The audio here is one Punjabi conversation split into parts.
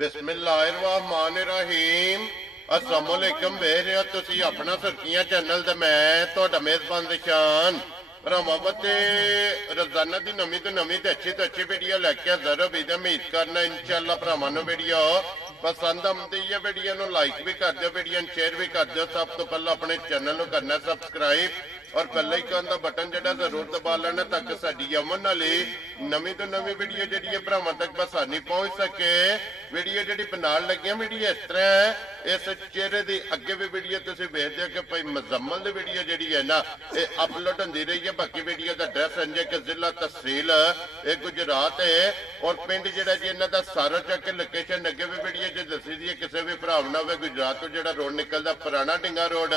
बिस्मिल्लाहिर्रहमानिर्रहीम अस्सलामुअलैकुम ਵੇਖ ਰਹੇ ਹੋ ਤੁਸੀਂ ਆਪਣਾ ਸਰਕੀਆਂ ਚੈਨਲ ਤੇ ਮੈਂ ਤੁਹਾਡਾ ਮੇਜ਼ਬਾਨ ਨਿਸ਼ਾਨ ਭਰਾਵਾਂ ਤੇ ਰੋਜ਼ਾਨਾ ਦੀ ਨਵੀਂ ਤੋਂ ਅੱਛੀ ਵੀਡੀਓ ਲੈ ਕੇ ਹਾਜ਼ਰ ਹਾਂ। ਉਮੀਦ ਕਰਨਾ ਇਨਸ਼ਾਅੱਲਾ ਭਰਾਵਾਂ ਨੂੰ ਵੀਡੀਓ ਪਸੰਦ ਆਉਂਦੀ ਹੈ। ਵੀਡੀਓ ਨੂੰ ਲਾਈਕ ਵੀ ਕਰ ਦਿਓ, ਵੀਡੀਓ ਨੂੰ ਸ਼ੇਅਰ ਵੀ ਕਰ ਦਿਓ। ਸਭ ਤੋਂ ਪਹਿਲਾਂ ਆਪਣੇ ਚੈਨਲ ਨੂੰ ਕਰਨਾ ਸਬਸਕ੍ਰਾਈਬ और पहले ही का बटन जरा जरूर दबा लेना ताकि साडी अमन वाली नवी तो नवी वीडियो जी भरावां तक आसानी पहुंच सके। वीडियो जी बनाने लगी वीडियो इस तरह है, इस चेहरे की अगे भी वीडियो तुम वेखते हो कि भाई मुजम्मल की वीडियो जी है ना ये अपलोड होती रही है। बाकी वीडियो का एड्रैस है कि जिला तहसील ये गुजरात है और पिंड जो जी इन्हों का सारा चक लोकेशन अगे भी वीडियो जी दसी दी है। किसी भी भरा ना हो गुजरात तो जो रोड निकलता पुराना ढिंगा रोड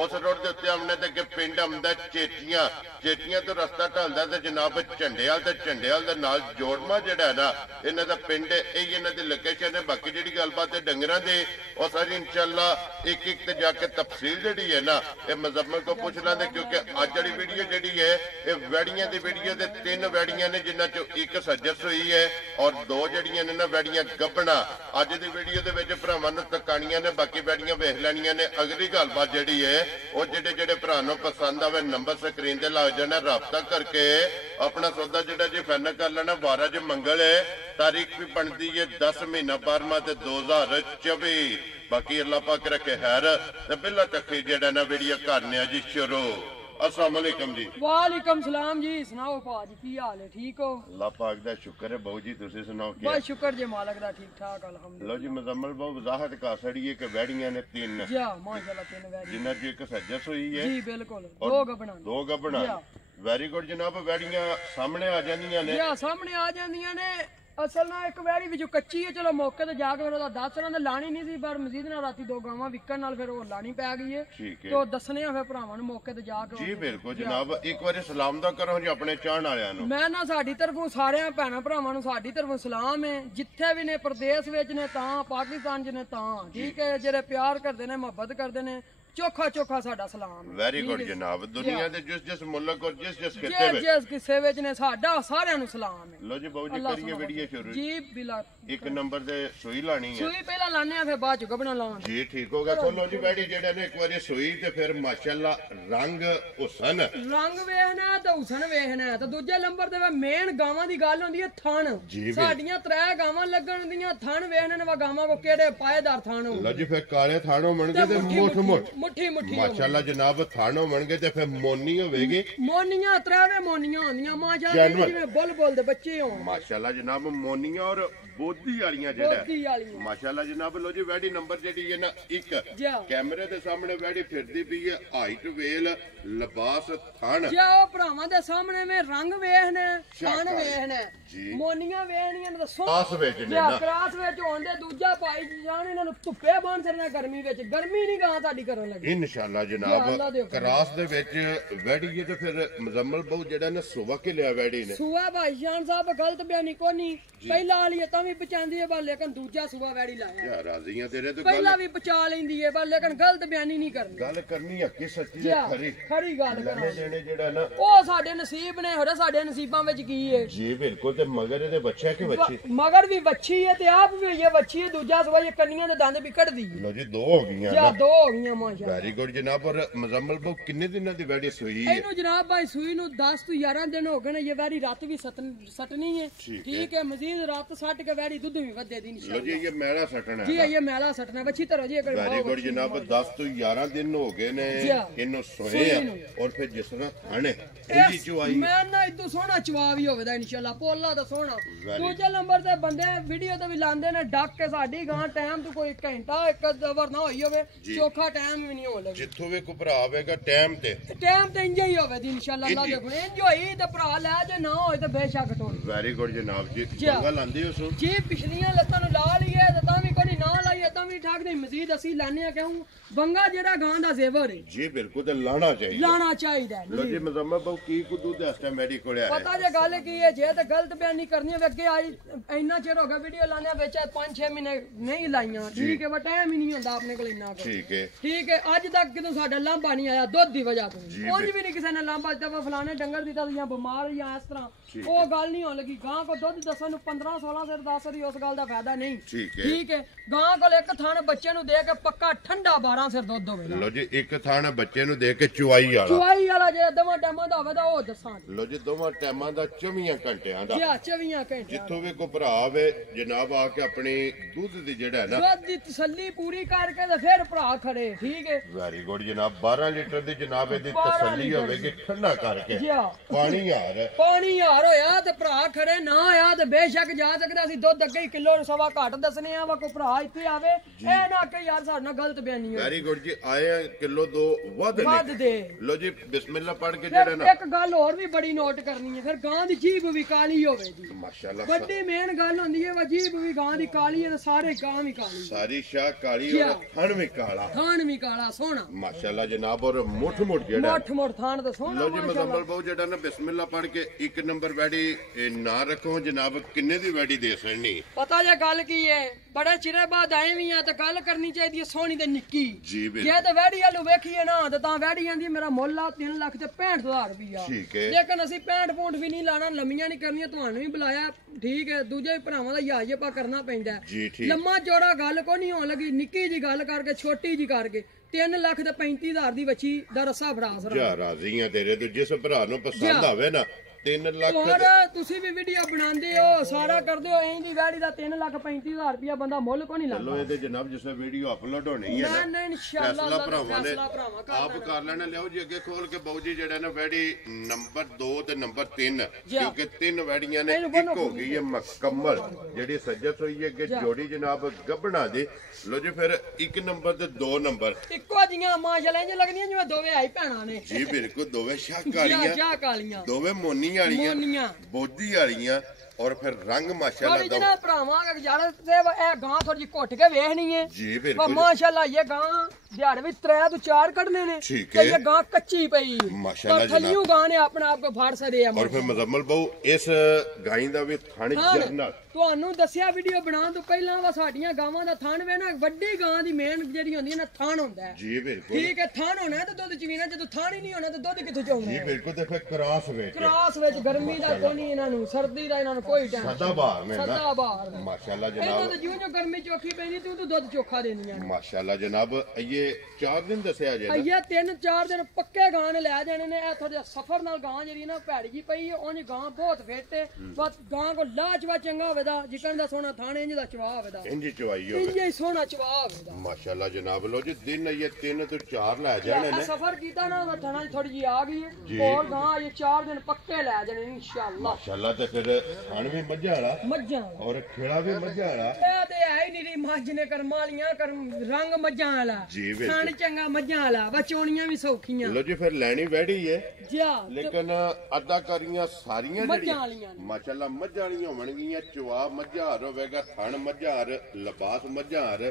उस रोड के उत्ते आमने तो पिंड चेटियां तो रस्ता ढलता तो जनाब झंडेवाल ते झंडेवाल दे नाल जोड़मा जिहड़ा है ना इन्हां दा पिंड यही इन्हां दी लोकेशन है। बाकी जिहड़ी गलबात है डंगरां दी और सारी इंशाअल्लाह एक एक ते जाके तफसील जिहड़ी है ना ये मुजम्मल को पूछ लांदे क्योंकि अज वाली वीडियो जिहड़ी है ये वैड़ियां दी वीडियो दे 3 वैड़ियां ने जिन्हां चों एक सजस हुई है और 2 जिहड़ियां ने ना वैड़ियां गब्बना। अज दी वीडियो दे विच भरावां नूं तकाणियां ने बाकी वैड़ियां वेख लैणियां ने। अगली गलबात जिहड़ी है वो जिहड़े भरा नूं पसंद आवे नंबर स्क्रीन ते लग जाना, राबता करके अपना सौदा जिहड़ा जी फाइनल कर लेना। 12 ज मंगल है, तारीख भी बनती है 10 महीना 12वां ते 2024। बाकी अल्लाह पाक रखे खैर ते बिल्ला तक जिहड़ा ना वीडियो करने जी शुरू। अस्सलाम वालेकुम जी। वालेकुम सलाम जी। सुनाओ भाजी की हाल है, ठीक हो? अल्लाह पाक दा शुक्र है बहु जी, तुसी सुनाओ क्या? बस शुक्र जे मालिक दा, ठीक ठाक अल्हम्दुलिल्लाह। लो जी मुजम्मल बहु वजाहत का सड़ी है कि वैड़ियां ने 3 जी माशाल्लाह 3 वैड़ी जिन्हां च एक सजस हुई है जी बिल्कुल, और 2 गबना वेरी गुड जनाब। वैड़ियां सामने आ जांदियां ने जी सामने आ जांदियां ने। असल ना एक वैड़ी विचों कच्ची है, चलो मौके ते जाके फिर दस रहा लानी नहीं सी पर मजीद ना राती 2 गावां विकन नाल फिर लानी पै गई है तो दसने फिर भरावां नूं मौके ते जाके। जी बिल्कुल जनाब, एक बार सलाम दा करो जी अपने चाहण वालियां नूं। मैं ना साडी तरफों सारे भैणां भरावां नूं साडी तरफों सलाम है, जिथे भी ने प्रदेश विच ने तां पाकिस्तान च ने तां ठीक है, जेड़े प्यार करदे ने मुहब्बत करदे ने चोखा चोखा साडा सलाम। वेरी गुड जनाब। दुनिया दे जिस मुल्क और जिस खिते विच जिस किसे विच ने साडा सारियां नूं सलाम है। लो जी बाबू जी करिए वीडियो शुरू जी बिला। एक नंबर ते सुई लानी है, सुई पहला लाने आ फिर बाद च गबना लावां जी ठीक होगा। खोलो जी वेड़ी जेड़े ने एक बारी सुई ते फिर माशाल्लाह रंग हुसन वेखना ते हुसन वेखना ते दूजे नंबर ते मेन गावां दी गल होंदी है थण। साडियां 3 गावां लगण दियां थण वेखने ने वा गावां को केड़े पाएदार थण हो। लो जी फिर काले थण होणगे ते मुठ मुट्ठी मुट्ठी माशाल्लाह जनाब थण होणगे ते फिर मोनी होवेगी। मोनियां 3 मोनियां होंदियां माशाल्लाह जिवें बुलबुल दे बच्चे होण माशाल्लाह जनाब। मोनियां और बोधी वालियां जेड़ा माशाल्लाह जनाब। लो जी वेड़ी नंबर जेडी है ना एक कैमरे दे सामने वेड़ी फिरदी पई है, हाइट वेल लिबास थण जी ओ भरावां दे सामने में रंग वेखने थण वेखने मोनियां वेखनियां ते क्रास विच ने ना क्रास विच होंदे दूजा पाई जान इन्हां नूं धुੱਪੇ बन सरना गर्मी विच गर्मी नहीं गां साडी करन लगी इंशाअल्लाह जनाब। क्रास दे विच वेड़ी है ते फिर मुजम्मल बहु जेड़ा ने सुवा के लिया वेड़ी ने सुवा भाईजान साहब गलत बयानी कोनी पहला वाली तां भी बचांदी है पर लेकिन दूजा सुवा वेड़ी लाया यार राजियां तेरे तो पहला भी बचा लेंदी है पर लेकिन गलत बयानी नहीं करनी। गल करनी हकी सच्ची ते खरी खरी गल करनी देने जेड़ा ना ओ साडे नसीब ने होरे साडे नसीबां विच की है जी बिल्कुल। ते मगर दे बच्चा के बच्ची मगर भी बच्ची है ते आप भी ये बच्ची है दूजा सुवा ये कन्नियां दे दंद भी कट दी। लो जी 2 हो गईयां या 2 हो गईयां माशाल्लाह। वेरी गुड जनाब। और मुजम्मल बहु कितने दिनों दी वेड़ी सुई है? इनु जनाब भाई सुई नु 10 तो 11 दिन हो गए ने। ये वेड़ी रात भी सटनी है ठीक है, मजीद रात सट के वेड़ी दूध भी वधे दी इंशाल्लाह। लो जी ये मेला सटना है जी ये मेला सटना बच्ची तरह जी। वेरी गुड जनाब। 10 तो 11 दिन हो गए ने इनु सोए और फिर जिस तरह थाने इंदी चुवाई मैं ना इदू सोना चवा भी होवेदा इंशाल्लाह पोला तो सोना। दूजे नंबर ते बंदे वीडियो तो भी लांदे ने डक के साडी गां टाइम तो कोई घंटा एक दवर ना होई होवे चोखा टाइम भी नहीं हो लगे जिथों भी को भरा आवेगा टाइम ते इंज ही होवे दी इंशाल्लाह। अल्लाह दे गुण इंज होई ते भरा ले जे ना होए ते बेशक टोल। वेरी गुड जनाब जी। पंगा लांदी हो सो जी पिछलियां लत्तां नु ला लईए ते तां भी कोई ना लाई ਅਸੀਂ ਇਦਾਂ ਵੀ ਠਾਕਦੇ ਮਜ਼ੀਦ ਅਸੀਂ ਲਾਣੇ ਆ ਕਿਉਂ ਬੰਗਾ ਜਿਹੜਾ ਗਾਂ ਦਾ ਜ਼ੇਵਰ ਹੈ ਜੀ ਬਿਲਕੁਲ ਤੇ ਲਾਣਾ ਚਾਹੀਦਾ ਲੋ ਜੀ ਮਜ਼ਮਲ ਬਾਉ ਕੀ ਕੁੱਦੂ ਦੇ ਹਸਤੇ ਮੈਡੀ ਕੋਲੇ ਆਇਆ ਪਤਾ ਜੇ ਗੱਲ ਕੀ ਹੈ ਜੇ ਤੇ ਗਲਤ ਬਿਆਨੀ ਕਰਨੀ ਹੈ ਅੱਗੇ ਆਈ ਇੰਨਾ ਚਿਰ ਹੋ ਗਿਆ ਵੀਡੀਓ ਲਾਣੇ ਵਿੱਚ 5-6 ਮਹੀਨੇ ਨਹੀਂ ਲਾਈਆਂ ਠੀਕ ਹੈ ਬਟ ਟਾਈਮ ਹੀ ਨਹੀਂ ਹੁੰਦਾ ਆਪਣੇ ਕੋਲ ਇੰਨਾ ਠੀਕ ਹੈ ਅੱਜ ਤੱਕ ਕਿਦੋਂ ਸਾਡਾ ਲਾਂਭਾ ਨਹੀਂ ਆਇਆ ਦੁੱਧ ਦੀ ਵਜ੍ਹਾ ਤੋਂ ਉਂਝ ਵੀ ਨਹੀਂ ਕਿਸੇ ਨੇ ਲਾਂਭਾ ਦਿੱਤਾ ਫਲਾਣੇ ਡੰਗਰ ਦਿੱਤਾ ਜਾਂ ਬਿਮਾਰ ਜਾਂ ਇਸ ਤਰ੍ਹਾਂ ਉਹ ਗੱਲ ਨਹੀਂ ਹੋਣ ਲੱਗੀ ਗਾਂ ਕੋ ਦੁੱਧ ਦੱਸਣ ਨੂੰ 15-16 ਸਿਰ 10 ਦੀ ਉਸ ਗੱਲ ਦਾ ਫਾਇਦਾ ਨਹੀਂ ਠੀਕ ਹੈ ਗਾਂ ਕੋਲ ਇੱਕ ਥਣ ਬੱਚੇ ਨੂੰ ਦੇ ਕੇ ਪੱਕਾ ਠੰਡਾ 12 ਸਿਰ ਦੁੱਧ ਹੋਵੇ ਲੋ ਜੀ ਇੱਕ ਥਣ ਬੱਚੇ ਨੂੰ ਦੇ ਕੇ ਚੁਆਈ ਵਾਲਾ ਜੇ ਦੋਵਾਂ ਟਾਈਮਾਂ ਦਾ ਹੋਵੇ ਤਾਂ ਉਹ ਦੱਸਾਂ ਲੋ ਜੀ ਦੋਵਾਂ ਟਾਈਮਾਂ ਦਾ 24 ਘੰਟਿਆਂ ਦਾ 24 ਘੰਟੇ ਜਿੱਥੋਂ ਵੀ ਕੋ ਭਰਾ ਵੇ ਜਨਾਬ ਆ ਕੇ ਆਪਣੀ ਦੁੱਧ ਦੀ ਜਿਹੜਾ ਨਾ ਦੁੱਧ ਦੀ ਤਸੱਲੀ ਪੂਰੀ ਕਰਕੇ ਤੇ ਫਿਰ ਭਰਾ ਖੜੇ ਠੀਕ ਹੈ ਵੈਰੀ ਗੁੱਡ ਜਨਾਬ 12 ਲੀਟਰ ਦੀ ਜਨਾਬ ਇਹਦੀ ਤਸੱਲੀ ਹੋਵੇਗੀ ਠੰਡਾ ਕਰਕੇ ਪਾਣੀ ਯਾਰ ਹੋਇਆ ਤੇ ਭਰਾ ਖੜੇ ਨਾ ਆਇਆ ਤੇ ਬੇਸ਼ੱਕ ਜਾ ਸਕਦਾ ਅਸੀਂ ਦੁੱਧ ਅੱਗੇ ਹੀ ਕਿਲੋ ਸਵਾ ਘੱਟ ਦੱਸਨੇ ਆ ਵਾ ਕੋਈ ਭਰਾ ਇੱਥੇ ਆਵੇ ਇਹ ਨਾ ਕਿ ਯਾਰ ਸਾਡੇ ਨਾਲ ਗਲਤ ਬਿਆਨੀ ਹੋ ਵੈਰੀ ਗੁੱਡ ਜੀ ਆਏ ਕਿਲੋ 2 ਵੱਧ ਦੇ ਲੋ ਜੀ ਬਿਸਮਿਲ੍ਲਾ ਪੜ ਕੇ ਜਿਹੜਾ ਨਾ ਇੱਕ ਗੱਲ ਹੋਰ ਵੀ ਬੜੀ ਨੋਟ ਕਰਨੀ ਹੈ ਫਿਰ ਗਾਂ ਦੀ ਜੀਭ ਵੀ ਕਾਲੀ ਹੋਵੇ ਜੀ ਮਾਸ਼ਾਅੱਲਾ ਵੱਡੀ ਮੇਨ ਗੱਲ ਹੁੰਦੀ ਹੈ ਜੀਭ ਵੀ ਗਾਂ ਦੀ ਕਾਲੀ ਹੈ ਤੇ ਸਾਰੇ ਗਾਂ ਵੀ ਕਾਲੀ ਸਾਰੀ ਸ਼ਾਹ ਕਾਲੀ ਔਰ ਥਣ ਵੀ ਕਾਲਾ ਸੋਹਣਾ ਮਾਸ਼ਾਅੱਲਾ ਜਨਾਬ ਔਰ ਮੁੱਠ ਜਿਹੜਾ ਮੁੱਠ ਥਣ ਤੇ ਸੋਹਣਾ ਲੋ ਜੀ ਮਜ਼ਮਲ ਬਾਉ ਜਿਹੜਾ ਨਾ ਬਿਸਮਿਲ੍ਲਾ ਪੜ ਕੇ ਇੱਕ ਨੰਬਰ ਵੈੜੀ ਨਾ ਰੱਖੋ ਜਨਾਬ ਕਿੰਨੇ ਦੀ ਵੈੜੀ ਦੇ ਸਕਣੀ ਪਤਾ ਜੇ ਗੱਲ ਕੀ ਹੈ ਬੜੇ ਚਿਰੇ ਬਾਅਦ ਆਏ ਵੀ ਆ ਤੇ ਗੱਲ ਕਰਨੀ ਚਾਹੀਦੀ ਹੈ ਸੋਹਣੀ ਤੇ ਨਿੱਕੀ ਜੀ ਜੇ ਤੇ ਵੈੜੀ ਵਾਲੂ ਵੇਖੀਏ ਨਾ ਤੇ ਤਾਂ ਵੈੜੀ ਆਂਦੀ ਮੇਰਾ ਮੁੱਲ ਆ 3 ਲੱਖ ਤੇ 65000 ਰੁਪਇਆ ਲੇਕਿਨ ਅਸੀਂ 65 ਪੌਂਡ ਵੀ ਨਹੀਂ ਲਾਣਾ ਲੰਮੀਆਂ ਨਹੀਂ ਕਰਨੀਆਂ ਤੁਹਾਨੂੰ ਵੀ ਬੁਲਾਇਆ ਠੀਕ ਹੈ ਦੂਜੇ ਭਰਾਵਾਂ ਦਾ ਯਾਜ ਪਾ ਕਰਨਾ ਪੈਂਦਾ ਲੰਮਾ ਚੌੜਾ ਗੱਲ ਕੋ ਨਹੀਂ ਹੋਣ ਲੱਗੀ ਨਿੱਕੀ ਜੀ ਗੱਲ ਕਰਕੇ ਛੋਟੀ ਜੀ ਕਰਕੇ 3 ਲੱਖ ਤੇ 35,000 ਦੀ ਬੱਚੀ ਦਾ ਰੱਸਾ ਫਰਾਸ ਜਾ ਰਾਜ਼ੀਆਂ ਤੇਰੇ ਤੇ ਜਿਸ ਭਰਾ ਨੂੰ ਪਸੰਦ ਆਵੇ ਨਾ 3 ਲੱਖ ਹੋਰ ਤੁਸੀਂ ਵੀ ਵੀਡੀਓ ਬਣਾਉਂਦੇ ਹੋ ਸਾਰਾ ਕਰਦੇ ਹੋ ਇੰਦੀ ਵੈੜੀ ਦਾ 3,35,000 ਰੁਪਇਆ ਬੰਦਾ ਮੁੱਲ ਕੋ ਨਹੀਂ ਲਾਉਂਦਾ ਚਲੋ ਇਹਦੇ ਜਨਾਬ ਜਿਸ ਵੀਡੀਓ ਅਪਲੋਡ ਹੋਣੀ ਹੈ ਨਾ ਇਨਸ਼ਾਅੱਲਾ ਭਰਾਵਾਂ ਨੇ ਆਪ ਕਰ ਲੈਣਾ ਲਿਓ ਜੀ ਅੱਗੇ ਖੋਲ ਕੇ ਬਾਊ ਜੀ ਜਿਹੜਾ ਨਾ ਵੈੜੀ ਨੰਬਰ 2 ਤੇ ਨੰਬਰ 3 ਕਿਉਂਕਿ 3 ਵੈੜੀਆਂ ਨੇ ਇੱਕ ਹੋ ਗਈ ਹੈ ਮੁਕੰਮਲ ਜਿਹੜੀ ਸੱਜਤ ਹੋਈ ਹੈ ਅੱਗੇ ਜੋੜੀ ਜਨਾਬ ਗੱਭਣਾ ਦੀ ਲੋ ਜੀ ਫਿਰ 1 ਨੰਬਰ ਤੇ 2 ਨੰਬਰ ਇੱਕੋ ਜੀਆਂ ਮਾਸ਼ਾਅੱਲਾ ਇੰਜ ਲੱਗਦੀਆਂ ਜਿਵੇਂ ਦੋਵੇਂ ਆਈ ਭੈਣਾਂ ਨੇ ਜੀ ਬਿਲਕੁਲ ਦੋਵੇਂ ਸ਼ਾਹ ਕਾਲੀਆਂ ਦੋਵੇਂ ਮੋਨੀ ਵਾਲੀਆਂ ਬੋਦੀ ਵਾਲੀਆਂ ਔਰ ਫਿਰ ਰੰਗ ਮਾਸ਼ਾਅੱਲਾ ਦਾ ਜਿਹਨਾਂ ਭਰਾਵਾਂ ਗੁਜ਼ਾਰਾ ਤੇ ਇਹ ਗਾਂ ਥੋੜੀ ਜਿਹੀ ਘੁੱਟ ਕੇ ਵੇਖਣੀ ਹੈ ਜੀ ਬਿਲਕੁਲ ਮਾਸ਼ਾਅੱਲਾ ਇਹ ਗਾਂ ਦਿਹਾੜੇ ਵਿੱਚ 3 ਤੋਂ 4 ਕੱਢਨੇ ਨੇ ਤੇ ਇਹ ਗਾਂ ਕੱਚੀ ਪਈ ਮਾਸ਼ਾਅੱਲਾ ਥੱਲਿਓਂ ਗਾਂ ਨੇ ਆਪਣਾ ਆਪ ਕੋ ਫਾੜ ਸਦੇ ਆ ਔਰ ਫਿਰ ਮਜ਼ਮਲ ਬਾਉ ਇਸ ਗਾਂ ਦਾ ਵੀ ਥਣ ਜਰਨਲ ਤੁਹਾਨੂੰ ਦੱਸਿਆ ਵੀਡੀਓ ਬਣਾਉਣ ਤੋਂ ਪਹਿਲਾਂ ਵਾ ਸਾਡੀਆਂ ਗਾਵਾਂ ਦਾ ਥਣ ਵੇ ਨਾ ਵੱਡੀ ਗਾਂ ਦੀ ਮੇਨ ਜਿਹੜੀ ਹੁੰਦੀ ਹੈ ਨਾ ਥਣ ਹੁੰਦਾ ਹੈ ਜੀ ਬਿਲਕੁਲ ਠੀਕ ਹੈ ਥਣ ਹੋਣਾ ਤੇ ਦੁੱਧ ਚਵੀਣਾ ਜਦੋਂ ਥਣ ਹੀ ਨਹੀਂ ਹੋਣਾ ਤੇ ਦੁੱਧ ਕਿੱਥੋਂ ਚਾਉਣਾ ਜੀ ਬਿਲਕੁਲ ਤੇ ਫਿਰ ਕਰਾਸ ਵਿੱਚ ਗਰਮੀ ਦਾ ਕੋਈ ਨਹੀਂ ਇਹਨਾਂ ਨੂੰ ਸਰਦੀ ਦਾ ਇਹਨਾਂ ਨੂੰ ਕੋਈ ਟਾਈਮ ਸਦਾ ਬਾਹਰ ਮਾਸ਼ਾਅੱਲਾ ਜਨਾਬ ਇਹਨਾਂ ਦਾ ਜਿਉਂ ਗਰਮੀ ਚੋਖੀ ਪੈਂਦੀ ਤੂੰ ਦੁੱਧ ਚੋਖਾ ਦੇਣੀਆਂ ਮਾਸ਼ਾਅੱਲਾ ਜਨਾਬ ਇਹ 4 ਦਿਨ ਦੱਸਿਆ ਜੇ ਇਹ 3-4 ਦਿਨ ਪੱਕੇ ਗਾਂ ਨੇ ਲੈ ਜਾਣੇ ਨੇ ਇਹ ਥੋੜਾ ਸਫਰ ਨਾਲ ਗਾਂ ਜਿਹੜੀ ਨਾ ਭੈੜੀ ਜੀ ਪਈ ਉਹਨੇ ਗਾਂ ਬਹੁਤ ਫੇਟੇ ਬਸ ਗਾਂ ਕੋ ਲਾਜਵਾ ਚੰਗਾ ਹੋਵੇਦਾ ਜਿਕਣ ਦਾ ਸੋਹਣਾ ਥਾਣੇ ਇੰਜ ਦਾ ਚਵਾ ਹੋਵੇਦਾ ਇੰਜ ਚਵਾਈ ਹੋਵੇ ਇੰਜ ਹੀ ਸੋਹਣਾ ਚਵਾ ਹੋਵੇਦਾ ਮਾਸ਼ਾਅੱਲਾ ਜਨਾਬ ਲੋ ਜੀ ਦਿਨ ਇਹ 3 ਤੋਂ 4 ਲੈ ਜਾਣੇ ਨੇ ਸਫਰ ਕੀਤਾ ਨਾ ਥਾਣਾ ਥੋੜੀ ਜੀ ਆ ਗਈ ਹੋਰ ਗਾਂ ਇਹ 4 ਦਿਨ ਪੱਕੇ ਲੈ ਜਾਣੇ ਇਨਸ਼ਾਅੱਲਾ ਮਾਸ਼ਾਅੱਲਾ ਤੇ ਫਿਰ ਥਣ ਵੀ ਮੱਝਾਂ ਔਰ ਖੇੜਾ ਵੀ ਮੱਝਾਂ ਵਾਲਾ ਇਹ ਤੇ ਹੈ ਹੀ ਨਹੀਂ ਮੱਝ ਨੇ ਕਰਮਾਲੀਆਂ ਰੰਗ ਮੱਝਾਂ ਵਾਲਾ ਥਣ ਚੰਗਾ ਮੱਝਾਂ ਵਾਲਾ ਬਚੋਣੀਆਂ ਵੀ ਸੌਖੀਆਂ ਲੋ ਜੀ ਫਿਰ ਲੈਣੀ ਵੈੜੀ ਏ ਲੇਕਿਨ ਅਦਾਕਾਰੀਆਂ ਸਾਰੀਆਂ ਜਿਹੜੀਆਂ ਮਾਸ਼ਾਅੱਲਾ ਮੱਝਾਂ ਵਾਲੀਆਂ ਹੋਣਗੀਆਂ ਚਵਾ ਮੱਝਾਰ ਹੋਵੇਗਾ ਥਣ ਮੱਝਾਰ ਲਿਬਾਸ ਮੱਝਾਰ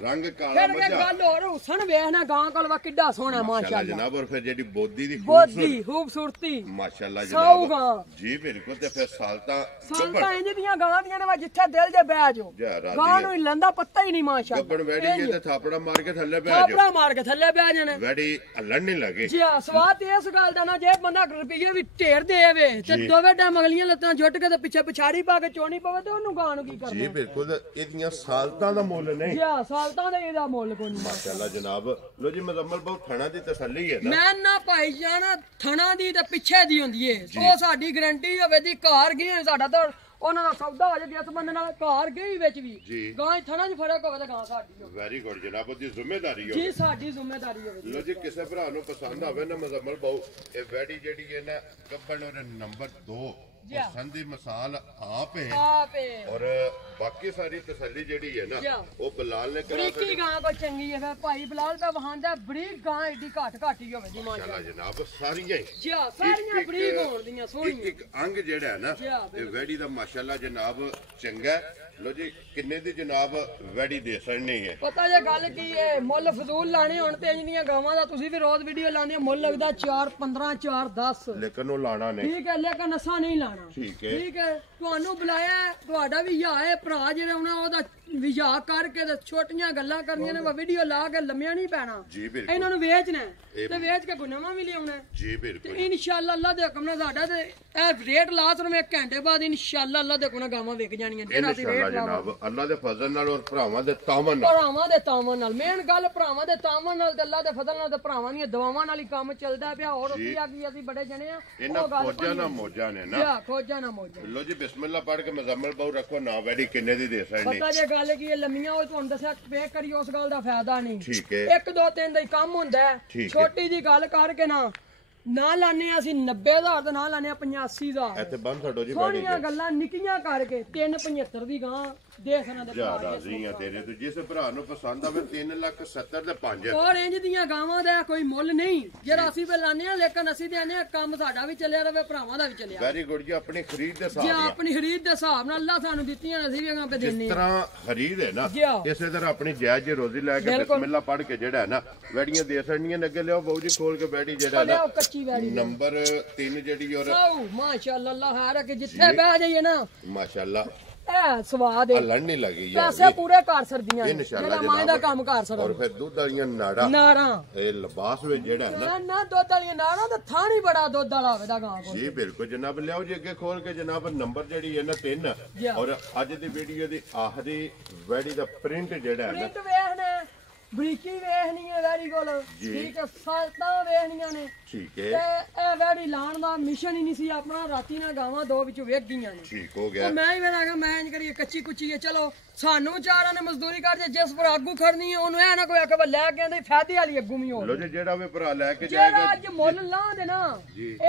ਰੰਗ ਕਾਲਾ ਮੱਝਾਰ ਫਿਰ ਗੱਲ ਹੋਰ ਹੁਸਨ ਵੇਖਣਾ ਗਾਂ ਕੋਲ ਵਾ ਕਿੱਡਾ ਸੋਹਣਾ ਮਾਸ਼ਾਅੱਲਾ ਜਨਾਬ ਔਰ ਫਿਰ ਜਿਹੜੀ ਬੋਦੀ ਦੀ ਖੂਬਸੂਰਤੀ ਮਾਸ਼ਾਅੱਲਾ ਜਨਾਬ ਜੀ ਬਿਲਕੁਲ ਤੇ ਫਿਰ ਸਾਲਤਾਂ ਇੰਜ ਦੀਆਂ ਗਾਂ ਦੀਆਂ ਨੇ ਜਿੱਥੇ ਦਿਲ ਦੇ ਬਹਿ ਜਾਓ ਗਾਂ ਨੂੰ ਲੰਦਾ ਪੱਤਾ ਹੀ ਨਹੀਂ ਮਾਸ਼ਾਅੱਲਾ ਗੱਬਣ ਵੈੜੀ ਤੇ ਥਾਪੜਾ ਮਾਰ ਕੇ ਥੱਲੇ ਬਹਿ ਜਾਣੇ ਵੈੜੀ ਹੱਲਣ ਨਹੀਂ ਲੱਗੇ ਜੀ ਸਵਾਦ ਇਸ ਗੱਲ ਦਾ ਨਾ ਜੇ ਬੰਦਾ ਰੁਪਈਏ ਵੀ ਢੇਰ ਦੇਵੇ ਤੇ ਦੋਵੇਂ ਟਾਈਮ ਅਗਲੀਆਂ ਲੱਤਾਂ ਜੁੱਟ ਕੇ ਤੇ ਪਿੱਛੇ ਪਿਛਾੜੀ ਪਾ ਕੇ ਚੋਣੀ ਪਵੇ ਤੇ ਉਹਨੂੰ ਗਾਂ ਨੂੰ ਕੀ ਕਰਨਾ ਜੀ ਬਿਲਕੁਲ ਇਹਦੀਆਂ ਸਾਲਤਾਂ ਦਾ ਮੁੱਲ ਨਹੀਂ ਜੀ ਸਾਲਤਾਂ ਦਾ ਇਹਦਾ ਮੁੱਲ ਕੋਈ ਨਹੀਂ ਮਾਸ਼ਾਅੱਲਾ ਜਨਾਬ ਲੋ ਜੀ ਮਜ਼ਮਲ ਬਹੁਤ ਥਣਾ ਦੀ ਤਸੱਲੀ ਹੈ ਨਾ ਮੈਂ ਨਾ ਭਾਈ ਜਾਨ ਥਣਾ ਦੀ ਤੇ ਪਿੱਛੇ ਦੀ ਹੁੰਦੀ ਏ ਉਹ ਸਾਡੀ ਗਾਰੰਟੀ ਹੋਵੇ ਦੀ ਘਰ ਗਏ ਸਾਡਾ ਤਾਂ ਉਹਨਾਂ ਦਾ ਸੌਦਾ ਹੋ ਜੇ ਇਸ ਬੰਦੇ ਨਾਲ ਘਰ ਗਈ ਵਿੱਚ ਵੀ ਗਾਂ ਥਣਾ 'ਚ ਫਰਕ ਹੋਵੇ ਤਾਂ ਗਾਂ ਸਾਡੀ ਹੋਵੇ ਵੈਰੀ ਗੁੱਡ ਜਨਾਬ ਉਹਦੀ ਜ਼ਿੰਮੇਵਾਰੀ ਹੋਵੇ ਜੀ ਸਾਡੀ ਜ਼ਿੰਮੇਵਾਰੀ ਹੋਵੇ ਲੋ ਜੀ ਕਿਸੇ ਭਰਾ ਨੂੰ ਪਸੰਦ ਆਵੇ ਨਾ ਮਜ਼ਮਲ ਬਾਉ ਇਹ ਵੈੜੀ ਜਿਹੜੀ ਹੈ ਨਾ ਗੱਬਣ ਔਰ ਨੰਬਰ 2 ਸੰਦੀ ਮਿਸਾਲ ਆਪ ਹੈ ਔਰ ਬਾਕੀ ਸਾਰੀ ਤਸੱਲੀ ਜਿਹੜੀ ਹੈ ਨਾ ਉਹ ਬਲਾਲ ਨੇ ਕਰਾ ਬਰੀਕੀ ਗਾਂ ਕੋ ਚੰਗੀ ਹੈ ਭਾਈ ਬਲਾਲ ਦਾ ਵਹਾਂਦਾ ਬਰੀਕ ਗਾਂ ਏਡੀ ਘੱਟ ਹੀ ਹੋਵੇ ਜੀ ਮਾਸ਼ਾਅੱਲਾ ਜਨਾਬ ਸਾਰੀਆਂ ਜੀ ਸਾਰੀਆਂ ਬਰੀਕ ਹੋਣ ਦੀਆਂ ਸੋਹਣੀਆਂ ਇੱਕ ਅੰਗ ਜਿਹੜਾ ਹੈ ਨਾ ਇਹ ਵੈੜੀ ਦਾ ਮਾਸ਼ਾਅੱਲਾ ਜਨਾਬ ਚੰਗਾ ਲੋ ਜੀ ਕਿੰਨੇ ਦੀ ਜਨਾਬ ਵੈੜੀ ਦੇ ਸੜਨੀ ਹੈ ਪਤਾ ਜੇ ਗੱਲ ਕੀ ਹੈ ਮੁੱਲ ਫਜ਼ੂਲ ਲਾਣੇ ਹੁਣ ਤੇ ਇੰਜ ਦੀਆਂ ਗਾਵਾਂ ਦਾ ਤੁਸੀਂ ਵੀ ਰੋਜ਼ ਵੀਡੀਓ ਲਾਉਂਦੇ ਹੋ ਮੁੱਲ ਲੱਗਦਾ 4 15 4 10 ਲੇਕਿਨ ਉਹ ਲਾਣਾ ਨਹੀਂ ਠੀਕ ਹੈ ਲੇਕਿਨ ਅਸਾਂ ਨਹੀਂ ਲਾਣਾ ਠੀਕ ਹੈ ਤੁਹਾਨੂੰ ਬੁਲਾਇਆ ਤੁਹਾਡਾ ਵੀ ਯਾ ਹੈ ਭਰਾ ਜਿਹੜਾ ਉਹਦਾ ਵਿਆਹ ਕਰਕੇ ਤੇ ਛੋਟੀਆਂ ਗੱਲਾਂ ਕਰਨੀਆਂ ਨੇ ਵੀਡੀਓ ਲਾ ਕੇ ਲੰਮਿਆ ਨਹੀਂ ਪੈਣਾ ਇਹਨਾਂ ਨੂੰ ਵੇਚਣਾ ਤੇ ਵੇਚ ਕੇ ਗੁਨਾਹਾਂ ਵੀ ਲਿਆਉਣਾ ਜੀ ਬਿਲਕੁਲ ਤੇ ਇਨਸ਼ਾਅੱਲਾ ਅੱਲਾ ਦੇ ਹੁਕਮ ਨਾਲ ਸਾਡਾ ਤੇ ਇਹ ਰੇਟ ਲਾ ਸਰ ਮੈਂ ਘੰਟੇ ਬਾਅਦ ਇਨਸ਼ਾਅੱਲਾ ਅੱਲਾ ਦੇ ਹੁਕਮ ਨਾਲ ਗਾਵਾਂ ਵਿਕ ਜਾਣੀਆਂ ਜਿਹੜਾ ਅਸੀਂ ਰੇਟ ਜਨਾਬ ਅੱਲਾ ਦੇ ਫਜ਼ਲ ਨਾਲ ਔਰ ਭਰਾਵਾਂ ਦੇ ਤਾਵਨ ਨਾਲ ਮੇਨ ਗੱਲ ਭਰਾਵਾਂ ਦੇ ਤਾਵਨ ਨਾਲ ਤੇ ਅੱਲਾ ਦੇ ਫਜ਼ਲ ਨਾਲ ਤੇ ਭਰਾਵਾਂ ਦੀਆਂ ਦੁਆਵਾਂ ਨਾਲ ਹੀ ਕੰਮ ਚੱਲਦਾ ਪਿਆ ਹੋਰ ਕੀ ਆ ਕੀ ਅਸੀਂ ਬੜੇ ਜਣੇ ਆ ਇਹਨਾਂ ਖੋਜਾਂ ਨਾ ਮੋਜਾਂ ਨੇ ਨਾ ਖੋਜਾਂ ਨਾ ਮੋਜਾਂ ਲੋ ਜੀ ਬਿਸਮਿਲ੍ਲਾ ਪੜ੍ਹ ਕੇ ਮਜ਼ਮਲ ਬਹੁ ਰੱਖੋ ਨਾ ਵੈੜੀ ਕਿੰਨੇ ਦੀ ਦੇ ਸਕਦੇ ਪਤਾ ਜੇ ਗੱਲ ਕੀ ਹੈ ਲੰਮੀਆਂ ਉਹ ਤੁਹਾਨੂੰ ਦੱਸਿਆ ਪੇ ਕਰੀ ਉਸ ਗੱਲ ਦਾ ਫਾਇਦਾ ਨਹੀਂ ਠੀਕ ਹੈ 1 2 3 ਦਾ ਹੀ ਕੰਮ ਹੁੰਦਾ ਛੋਟੀ ਜੀ ਗੱਲ ਕਰਕੇ ਨਾ ਲਾਣੇ ਅਸੀਂ 90,000 ਤੇ ਨਾ ਲਾਣੇ 85,000 ਇੱਥੇ ਬੰਦ ਛੱਡੋ ਜੀ ਸੋਹਣੀਆਂ ਗੱਲਾਂ ਨਿੱਕੀਆਂ ਕਰਕੇ 375 ਦੀ ਗਾਂ ਦੇਖਣਾ ਦੇ ਭਰਾ ਰਾਜ਼ੀਆਂ ਤੇਰੇ ਤੋਂ ਜਿਸ ਭਰਾ ਨੂੰ ਪਸੰਦ ਆਵੇ 3,70,000 ਤੇ 5 ਔਰ ਇੰਜ ਦੀਆਂ ਗਾਵਾਂ ਦਾ ਕੋਈ ਮੁੱਲ ਨਹੀਂ ਜਿਹੜਾ ਅਸੀਂ ਵੀ ਲਾਣੇ ਆ ਲੇਕਿਨ ਅਸੀਂ ਤੇ ਆਨੇ ਆ ਕੰਮ ਸਾਡਾ ਵੀ ਚੱਲਿਆ ਰਵੇ ਭਰਾਵਾਂ ਦਾ ਵੀ ਚੱਲਿਆ ਵੈਰੀ ਗੁੱਡ ਜੀ ਆਪਣੀ ਖਰੀਦ ਦੇ ਹਿਸਾਬ ਨਾਲ ਜੀ ਆਪਣੀ ਖਰੀਦ ਦੇ ਹਿਸਾਬ ਨਾਲ ਅੱਲਾ ਸਾਨੂੰ ਦਿੱਤੀਆਂ ਅਸੀਂ ਵੀ ਗਾਂ ਪੇ ਦੇਣੇ ਜਿਸ ਤਰ੍ਹਾਂ ਖਰੀਦ ਹੈ ਨਾ ਇਸੇ ਤਰ੍ਹਾਂ ਆਪਣੀ ਜਾਇਜ਼ ਜੀ ਰੋਜ਼ੀ ਲੈ ਕੇ ਬਿਸਮਿਲ੍ਲਾ ਪੜ੍ਹ ਕੇ ਜਿਹੜਾ ਹੈ ਨਾ ਵੈੜੀਆਂ ਦੇ ਸੜਨੀਆਂ ਅੱਗੇ ਲਿਓ ਬਾਊ ਜੀ ਖੋਲ ਕੇ ਬੈਠੀ ਜਿਹੜਾ ਨਾ ਕੱਚੀ ਵੈੜੀ ਨੰਬਰ 3 ਜਿਹੜੀ ਔਰ ਮਾਸ਼ਾਅੱਲਾ ਅੱਲਾ ਹੈ ਕਿ ਜਿੱਥੇ ਬਹਿ ਜਾਈਏ ਨਾ ਮਾਸ਼ਾਅੱਲਾ ਇਹ ਸਵਾਦ ਹੈ ਲੜਨੀ ਲੱਗੀ ਯਾਰ ਪੈਸੇ ਪੂਰੇ ਕਰ ਸਰਦੀਆਂ ਜਿਹੜਾ ਮਾਂ ਦਾ ਕੰਮ ਕਰ ਸਕਦਾ ਔਰ ਫਿਰ ਦੁੱਧ ਵਾਲੀਆਂ ਨਾੜਾਂ ਇਹ ਲਿਬਾਸ ਵਿੱਚ ਜਿਹੜਾ ਹੈ ਨਾ ਦੁੱਧ ਵਾਲੀਆਂ ਨਾੜਾਂ ਤਾਂ ਥਾਂ ਹੀ ਬੜਾ ਦੁੱਧ ਵਾਲਾ ਹੋਵੇ ਦਾ ਗਾਂ ਕੋਲ ਜੀ ਬਿਲਕੁਲ ਜਨਾਬ ਲਿਆਓ ਜੀ ਅੱਗੇ ਖੋਲ ਕੇ ਜਨਾਬ ਨੰਬਰ ਜਿਹੜੀ ਹੈ ਨਾ 3 ਔਰ ਅੱਜ ਦੀ ਵੀਡੀਓ ਦੀ ਆਖਰੀ ਵੈੜੀ ਦਾ ਪ੍ਰਿੰਟ ਜਿਹੜਾ ਹੈ ਨਾ ਪ੍ਰਿੰਟ ਵੇਖਣਾ ਬਰੀਕੀ ਵੇਖਣੀ ਹੈ ਵੈੜੀ ਕੋਲ ਠੀਕ ਹੈ ਸਾਲਤਾਂ ਵੇਖਣੀਆਂ ਨੇ ਠੀਕ ਹੈ ਤੇ ਇਹ ਵੈੜੀ ਲਾਣ ਦਾ ਮਿਸ਼ਨ ਹੀ ਨਹੀਂ ਸੀ ਆਪਣਾ ਰਾਤੀ ਨਾਲ ਗਾਵਾਂ ਦੋ ਵਿੱਚੋਂ ਵੇਖ ਗਈਆਂ ਨੇ ਠੀਕ ਹੋ ਗਿਆ ਮੈਂ ਹੀ ਵੇਖਾਂਗਾ ਮੈਂ ਇੰਜ ਕਰੀਏ ਕੱਚੀ ਕੁੱਚੀ ਹੈ ਚਲੋ ਸਾਨੂੰ ਚਾਰਾਂ ਨੇ ਮਜ਼ਦੂਰੀ ਕਰ ਜੇ ਜਿਸ ਪਰ ਆਗੂ ਖੜਨੀ ਹੈ ਉਹਨੂੰ ਇਹ ਨਾ ਕੋਈ ਆਖੇ ਲੈ ਕੇ ਆਂਦੇ ਫਾਇਦੇ ਵਾਲੀ ਅੱਗੂ ਵੀ ਹੋ ਲੋ ਜੀ ਜਿਹੜਾ ਵੀ ਭਰਾ ਲੈ ਕੇ ਜਾਏਗਾ ਜਿਹੜਾ ਅੱਜ ਮੁੱਲ ਲਾਂ ਦੇ ਨਾ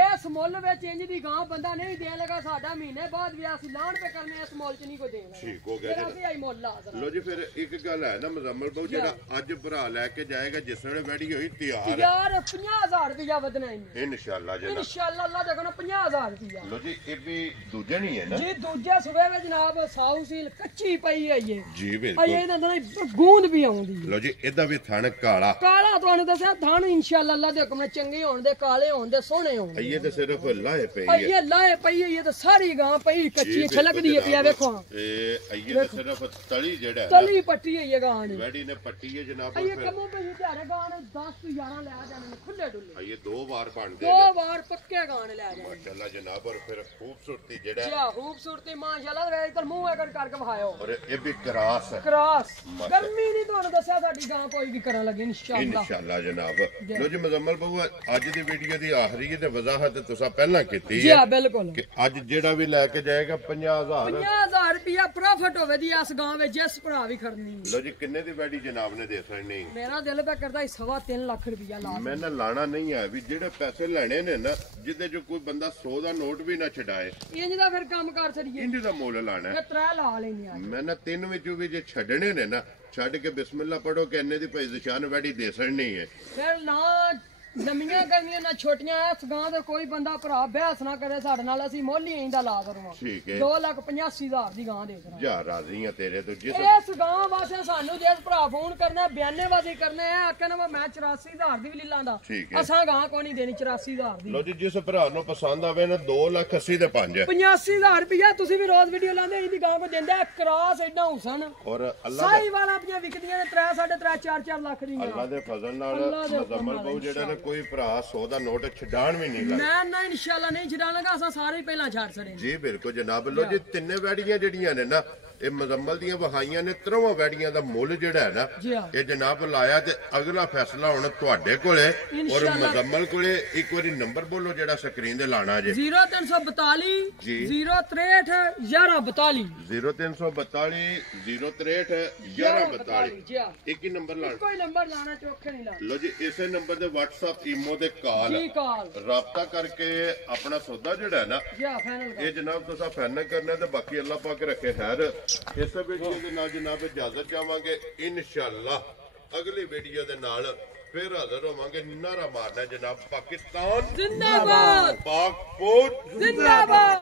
ਇਸ ਮੁੱਲ ਵਿੱਚ ਇੰਜ ਦੀ ਗਾਂ ਬੰਦਾ ਨਹੀਂ ਦੇਣ ਲਗਾ ਸਾਡਾ ਮਹੀਨੇ ਬਾਅਦ ਵੀ ਅਸੀਂ ਲਾਣ ਤੇ ਕਰਨੇ ਇਸ ਮੁੱਲ ਚ ਨਹੀਂ ਕੋਈ ਦੇਣਾ ਠੀਕ ਹੋ ਗਿਆ ਅਸੀਂ ਆਈ ਮੁੱਲ ਲਾ ਲੋ ਜੀ ਫਿਰ ਇੱਕ ਗੱਲ ਹੈ ਨਾ ਮਜ਼ਮਲ ਬਹੁ ਜਿਹੜਾ ਅੱਜ ਭਰਾ ਲੈ ਕੇ ਜਾਏਗਾ ਜਿਸ ਵੇਲੇ ਵੈੜੀ ਹੋਈ ਤਿਆਰ 50,000 ਰੁਪਇਆ ਵਧਣਾ ਇਨਸ਼ਾਅੱਲਾ ਜਨਾਬ ਇਨਸ਼ਾਅੱਲਾ ਅੱਲਾ ਦੇ ਕੋਲ 50,000 ਰੁਪਇਆ ਲੋ ਜੀ ਇਹ ਵੀ ਦੂਜੇ ਨਹੀਂ ਹੈ ਨਾ ਜੀ ਦੂਜੇ ਸੂਬੇ ਵਿੱਚ ਜਨਾਬ ਸਾਊ ਸੀਲ ਕੱਚੀ ਪਈ ਹੈ ਜੀ ਬਿਲਕੁਲ ਇਹਦਾ ਨਾ ਗੂੰਦ ਵੀ ਆਉਂਦੀ ਲੋ ਜੀ ਇਹਦਾ ਵੀ ਥਣ ਕਾਲਾ ਤੁਹਾਨੂੰ ਦੱਸਿਆ ਥਣ ਇਨਸ਼ਾਅੱਲਾ ਅੱਲਾ ਦੇ ਹੁਕਮ ਨਾਲ ਚੰਗੇ ਹੋਣ ਦੇ ਕਾਲੇ ਹੋਣ ਦੇ ਸੋਹਣੇ ਹੋਣ ਇਹ ਤੇ ਸਿਰਫ ਲਾਹੇ ਪਈ ਹੈ ਇਹ ਲਾਹੇ ਪਈ ਹੈ ਇਹ ਤਾਂ ਸਾਰੀ ਗਾਂ ਪਈ ਕੱਚੀ ਛਲਕਦੀ ਹੈ ਪਿਆ ਵੇਖੋ ਇਹ ਤਾਂ ਸਿਰਫ ਤਲੀ ਜਿਹੜਾ ਤਲੀ ਪੱਟੀ ਹੈ ਇਹ ਗਾਂ ਨੇ ਵੈੜੀ ਨੇ ਪੱਟੀ ਹੈ ਜਨਾਬ ਇਹ ਕਮੋਂ ਪਈ ਧਿਆਰੇ ਗਾਂ ਨੇ 10 ਤੋਂ 11 ਲੈ ਜਾਣੇ ਖੁੱਲੇ ਡੁੱਲੇ ਇਹ ਦੋ ਵਾਰ ਬਣਦੇ ਦੋ ਵਾਰ ਪੱਕੇ ਗਾਂ ਨੇ ਲੈ ਜਾਣੇ ਮਾਸ਼ਾਅੱਲਾ ਜਨਾਬ ਔਰ ਫਿਰ ਖੂਬਸੂਰਤੀ ਜਿਹੜਾ ਜੀ ਖੂਬਸੂਰਤੀ ਮਾਸ਼ਾਅੱਲਾ ਵੇ ਇਧਰ ਮੂੰਹ ਐਕੜ ਕਰਕੇ ਵਿਖਾਇਓ ਔਰ ਇਹ ਵੀ ਕਰਾਸ ਗਰਮੀ ਨਹੀਂ ਤੁਹਾਨੂੰ ਦੱਸਿਆ ਸਾਡੀ ਗਾਂ ਕੋਈ ਵੀ ਕਰਨ ਲੱਗੀ ਇਨਸ਼ਾਅੱਲਾ ਜਨਾਬ ਲੋ ਜੀ ਮੁਜ਼ਮਲ ਬਹੁ ਅੱਜ ਦੀ ਵੀਡੀਓ ਦੀ ਆਖਰੀ ਤੇ ਵਜ਼ਾਹਤ ਤੁਸੀਂ ਪਹਿਲਾਂ ਕੀਤੀ ਹੈ ਜੀ ਬਿਲਕੁਲ ਕਿ ਅੱਜ ਜਿਹੜਾ ਵੀ ਲੈ ਕੇ ਜਾਏਗਾ 50,000 ਰੁਪਇਆ ਪ੍ਰੋਫਿਟ ਹੋਵੇ ਦੀ ਇਸ ਗਾਂ ਵਿੱਚ ਜਿਸ ਭਰਾ ਵੀ ਖੜਨੀ ਲੋ ਜੀ ਕਿੰਨੇ ਦੀ ਵੈੜੀ ਜਨਾਬ ਨੇ ਦੇ ਸਕਣੀ ਮੇਰਾ ਦਿਲ ਪੈ ਕਰਦਾ 3.25 ਲੱਖ ਰੁਪਇਆ ਲਾ ਮੈਂ ਨਾ ਲਾਣਾ ਨਹੀਂ ਹੈ ਵੀ ਜਿਹੜੇ ਪੈਸੇ ਲੈਣੇ ਨੇ ਨਾ ਜਿਹਦੇ ਚ ਕੋਈ ਬੰਦਾ 100 ਦਾ ਨੋਟ ਵੀ ਨਾ ਛਡਾਏ ਇੰਜ ਦਾ ਫਿਰ ਕੰਮ ਕਰ ਛੜੀਏ ਇੰਜ ਦਾ ਮੁੱਲ ਲਾਣਾ ਮੈਂ 3 ਲਾ ਲੈਣੀ ਆ ਮੈਂ ਨਾ 3 ਵਿੱਚੋਂ ਵੀ ਜੇ ਛੱਡਣੇ ਨੇ ਨਾ ਛੱਡ ਕੇ ਬਿਸਮਿਲ੍ਲਾ ਪੜੋ ਕਿ ਇੰਨੇ ਦੀ ਭਾਈ ਜ਼ਸ਼ਾਨ ਵੈੜੀ ਦੇ ਸਕਣੀ ਹੈ ਫਿਰ ਨਾ ਨਵੀਆਂ ਕਰਨੀਆਂ ਨਾ ਛੋਟੀਆਂ ਇਸ ਗਾਂ ਦੇ ਕੋਈ ਬੰਦਾ ਭਰਾ ਬਹਿਸ ਨਾ ਕਰੇ ਸਾਡੇ ਨਾਲ ਅਸੀਂ ਮੁੱਲ ਹੀ ਇੰਦਾ ਲਾ ਕਰਵਾ ਠੀਕ ਹੈ 2,85,000 ਦੀ ਗਾਂ ਦੇ ਦੇਣਾ ਜਾ ਰਾਜ਼ੀ ਆ ਤੇਰੇ ਤੋਂ ਜਿਸ ਇਸ ਗਾਂ ਵਾਸਤੇ ਸਾਨੂੰ ਜਿਸ ਭਰਾ ਫੋਨ ਕਰਨਾ ਬਿਆਨੇਬਾਜ਼ੀ ਕਰਨਾ ਹੈ ਆਖਣਾ ਮੈਂ 84,000 ਦੀ ਵੀ ਲਾਂਦਾ ਅਸਾਂ ਗਾਂ ਕੋਈ ਨਹੀਂ ਦੇਣੀ 84,000 ਦੀ ਲੋ ਜੀ ਜਿਸ ਭਰਾ ਨੂੰ ਪਸੰਦ ਆਵੇ ਨਾ 2,80,000 ਦੇ 5 85,000 ਰੁਪਇਆ ਤੁਸੀਂ ਵੀ ਰੋਜ਼ ਵੀਡੀਓ ਲਾਉਂਦੇ ਇਹਦੀ ਗਾਂ ਕੋ ਦਿੰਦਾ ਕਰਾਸ ਐਡਾ ਹੁਸਨ ਔਰ ਅੱਲਾ ਸਾਈ ਵਾਲਾ ਆਪਣੀਆਂ ਵਿਕਦੀਆਂ ਨੇ 3 3.5 4 ਲੱਖ ਦੀਆਂ ਅੱਲਾ ਦੇ ਫਜ਼ਲ ਨਾਲ ਮਜ਼ਮਲ ਬਹੁ ਜਿਹੜਾ ਨੇ ਕੋਈ ਭਰਾ 100 ਦਾ ਨੋਟ ਛਡਾਣ ਵੀ ਨਹੀਂ ਲੱਗਾ ਮੈਂ ਨਾ ਇਨਸ਼ਾਅੱਲਾ ਨਹੀਂ ਛਡਾਣਾਗਾ ਅਸਾਂ ਸਾਰੇ ਹੀ ਪਹਿਲਾਂ ਛੱਡ ਸੜੇ ਜੀ ਬਿਲਕੁਲ ਜਨਾਬ ਲੋ ਜੀ ਤਿੰਨੇ ਵੈੜੀਆਂ ਜਿਹੜੀਆਂ ਨੇ ਨਾ ਇਹ ਮਜ਼ਮਲ ਦੀਆਂ ਵਹਾਈਆਂ ਨੇ ਤਰਵਾਂ ਵੈੜੀਆਂ ਦਾ ਮੁੱਲ ਜਿਹੜਾ ਹੈ ਨਾ ਇਹ ਜਨਾਬ ਲਾਇਆ ਤੇ ਅਗਲਾ ਫੈਸਲਾ ਹੁਣ ਤੁਹਾਡੇ ਕੋਲੇ ਔਰ ਮਜ਼ਮਲ ਕੋਲੇ ਇੱਕ ਵਾਰੀ ਨੰਬਰ ਬੋਲੋ ਜਿਹੜਾ ਸਕਰੀਨ ਤੇ ਲਾਣਾ ਜੇ 0342 063 1142 0342 063 1142 ਇੱਕ ਹੀ ਨੰਬਰ ਲਾਣਾ ਕੋਈ ਨੰਬਰ ਲਾਣਾ ਚੋਖੇ ਨਹੀਂ ਲਾਣਾ ਲੋ ਜੀ ਇਸੇ ਨੰਬਰ ਤੇ WhatsApp ਈਮੋ ਤੇ ਕਾਲ ਰਾਬਤਾ ਕਰਕੇ ਆਪਣਾ ਸੌਦਾ ਜਿਹੜਾ ਹੈ ਨਾ ਇਹ ਜਨਾਬ ਤੁਸੀਂ ਫਾਈਨਲ ਕਰਨਾ ਤੇ ਬਾਕੀ ਅੱਲਾਹ ਪਾਕ ਰੱਖੇ ਖੈਰ ਇਸ ਵੀਡੀਓ ਦੇ ਨਾਲ ਜਨਾਬ ਇਜਾਜ਼ਤ ਚਾਹਾਂਗੇ ਇਨਸ਼ਾਅੱਲਾ ਅਗਲੀ ਵੀਡੀਓ ਦੇ ਨਾਲ ਫਿਰ ਹਾਜ਼ਰ ਹੋਵਾਂਗੇ ਨਾਰਾ ਮਾਰਨਾ ਜਨਾਬ ਪਾਕਿਸਤਾਨ ਜ਼ਿੰਦਾਬਾਦ ਪਾਕ ਫੌਜ ਜ਼ਿੰਦਾਬਾਦ।